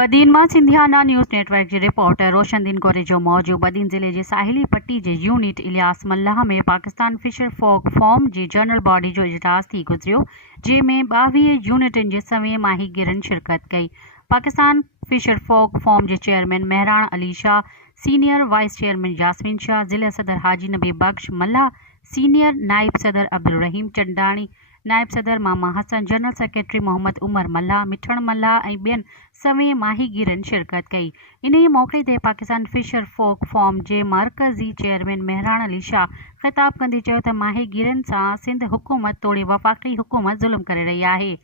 बदीन मां सिंधियाना news network के रिपोर्टर रोशनदीन गोरे जो मौजू बदीन ज़िले के साहिली पट्टी के यूनिट इलियास मल्लाह में पाकिस्तान फिशर फोक फॉर्म की जनरल बॉडी जो इजलास थी गुजरियो, जंहिंमें 22 यूनिटन के सवें माहीगिरन शिरकत कई। पाकिस्तान फिशर फोक फॉर्म के chairman Mehran Ali Shah, senior vice chairman Yasmeen Shah, जिला सदर हाजी नबी बख्श मल्लाह, सीनियर नायब सदर अब्दुल रहीम चंडानी, नायब सदर मामा हसन, जनरल सेक्रेटरी मोहम्मद उमर मल्लाह, मिठण मल्लाह ऐं ॿियनि सवें माहीगिरन शिरकत कई। इन मौक़े ते पाकिस्तान फिशर फोक फॉर्म के मरकज़ी चेयरमैन मेहरान अली शाह ख़िताब कंदे चयो त माहीगिरन सां सिंध हुकूमत तोड़े वफ़ाक़ी हुकूमत ज़ुल्म करे रही आहे।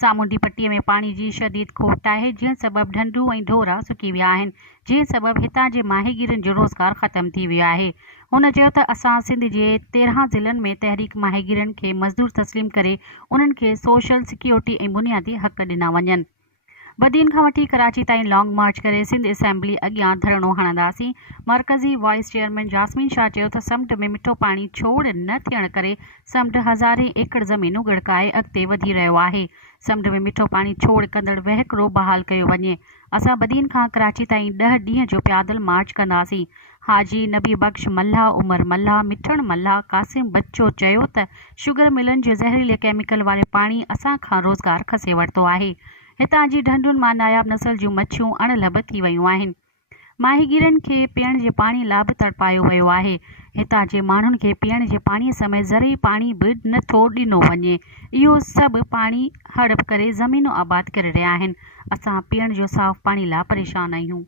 सामूंडी पट्टीअ में पानी की शदीद खोट आहे, जंहिं सबब ढंढूं ऐं ढोरा सुकी विया आहिनि, जंहिं सबब हितां जे माहीगिरन जो रोज़गार ख़त्म थी वियो आहे। हुन चयो त असां सिंध जे 13 ज़िलनि में तहरीक माहीगिरन खे मज़दूर तस्लीम करे उन्हनि खे सोशल सिक्योरिटी ऐं बुनियादी हक़ ॾिना वञनि। बदीन खां वठी कराची ताईं लॉन्ग मार्च करे सिंध असेंबली अॻियां धरणो हणंदासीं। मरकज़ी वाइस चेयरमैन यास्मीन शाह चयो त समुंड में मिठो पाणी छोड़ न थियण करे समुंड हज़ारे एकड़ ज़मीनूं गिड़काए अॻिते वधी रहियो आहे। समुंड में मिठो पाणी छोड़ कंदड़ वहिकिरो बहाल कयो वञे। असां बदीन खां कराची ताईं 10 ॾींहं जो पैदल मार्च कंदासीं। हाजी नबी बख्श मल्लाह, उमर मल्लाह, मिठण मल्लाह, कासिम बच्चो चयो त शुगर मिलनि जे ज़हरीले केमिकल वारे पाणी असां खां रोज़गार खसे वरितो आहे। हितां जी ढंढुनि मां नायाब नस्ल जूं मच्छियूं अणलभ थी वियूं आहिनि। माहीगिरन खे पीअण जे पाणी लाइ बि तड़पायो वियो आहे। हितां जे माण्हुनि खे पीअण जे पाणीअ समय ज़रई पाणी बि नथो ॾिनो वञे। इहो सभु पाणी हड़प करे ज़मीनूं आबाद करे रहिया आहिनि। असां पीअण जो साफ़ पाणी लाइ परेशान आहियूं।